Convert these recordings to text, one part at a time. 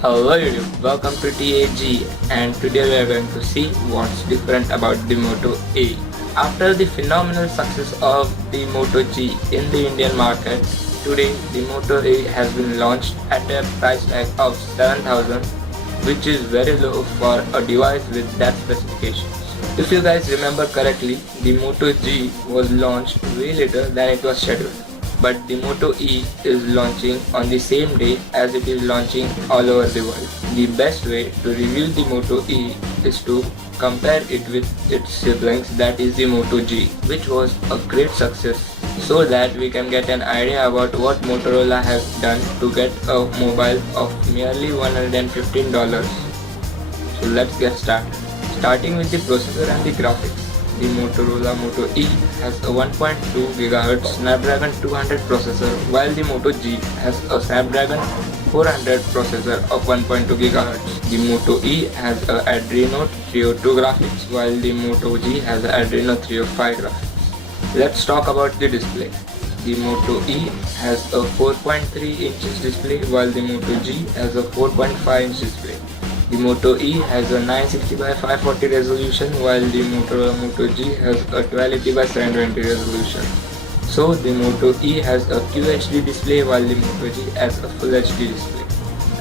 Hello YouTube, welcome to TAG, and today we are going to see what's different about the Moto E. After the phenomenal success of the Moto G in the Indian market, today the Moto E has been launched at a price tag of 7,000, which is very low for a device with that specifications. If you guys remember correctly, the Moto G was launched way later than it was scheduled, but the Moto E is launching on the same day as it is launching all over the world. The best way to review the Moto E is to compare it with its siblings, that is the Moto G, which was a great success, so that we can get an idea about what Motorola has done to get a mobile of merely $115. So let's get started. Starting with the processor and the graphics. The Motorola Moto E has a 1.2 GHz Snapdragon 200 processor, while the Moto G has a Snapdragon 400 processor of 1.2 GHz. The Moto E has a Adreno 302 graphics, while the Moto G has a Adreno 305 graphics. Let's talk about the display. The Moto E has a 4.3 inches display, while the Moto G has a 4.5 inch display. The Moto E has a 960 by 540 resolution, while the Motorola Moto G has a 1280 by 720 resolution. So the Moto E has a QHD display, while the Moto G has a Full HD display.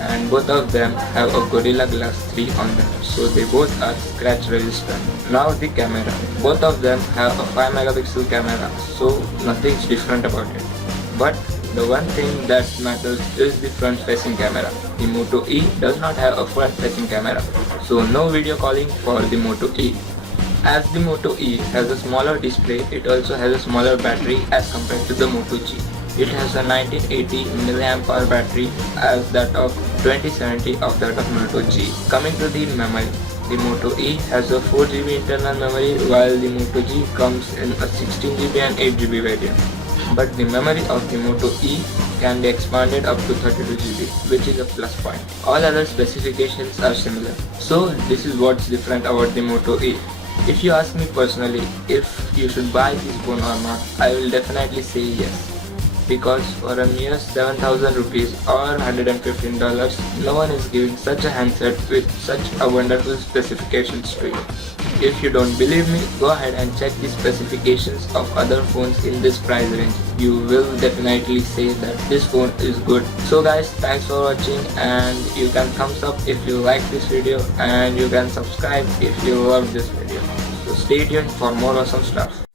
And both of them have a Gorilla Glass 3 on them, so they both are scratch resistant. Now the camera. Both of them have a 5 megapixel camera, so nothing's different about it. But the one thing that matters is the front facing camera. The Moto E does not have a front facing camera, so no video calling for the Moto E. As the Moto E has a smaller display, it also has a smaller battery as compared to the Moto G. It has a 1980 mAh battery as that of 2070 of that of Moto G. Coming to the memory, the Moto E has a 4GB internal memory, while the Moto G comes in a 16GB and 8GB variant. But the memory of the Moto E can be expanded up to 32GB, which is a plus point. All other specifications are similar. So this is what's different about the Moto E. If you ask me personally if you should buy this phone or not, I will definitely say yes. Because for a mere 7,000 rupees or $115, no one is giving such a handset with such a wonderful specifications to you. If you don't believe me, go ahead and check the specifications of other phones in this price range. You will definitely say that this phone is good. So guys, thanks for watching, and you can thumbs up if you like this video, and you can subscribe if you love this video. So stay tuned for more awesome stuff.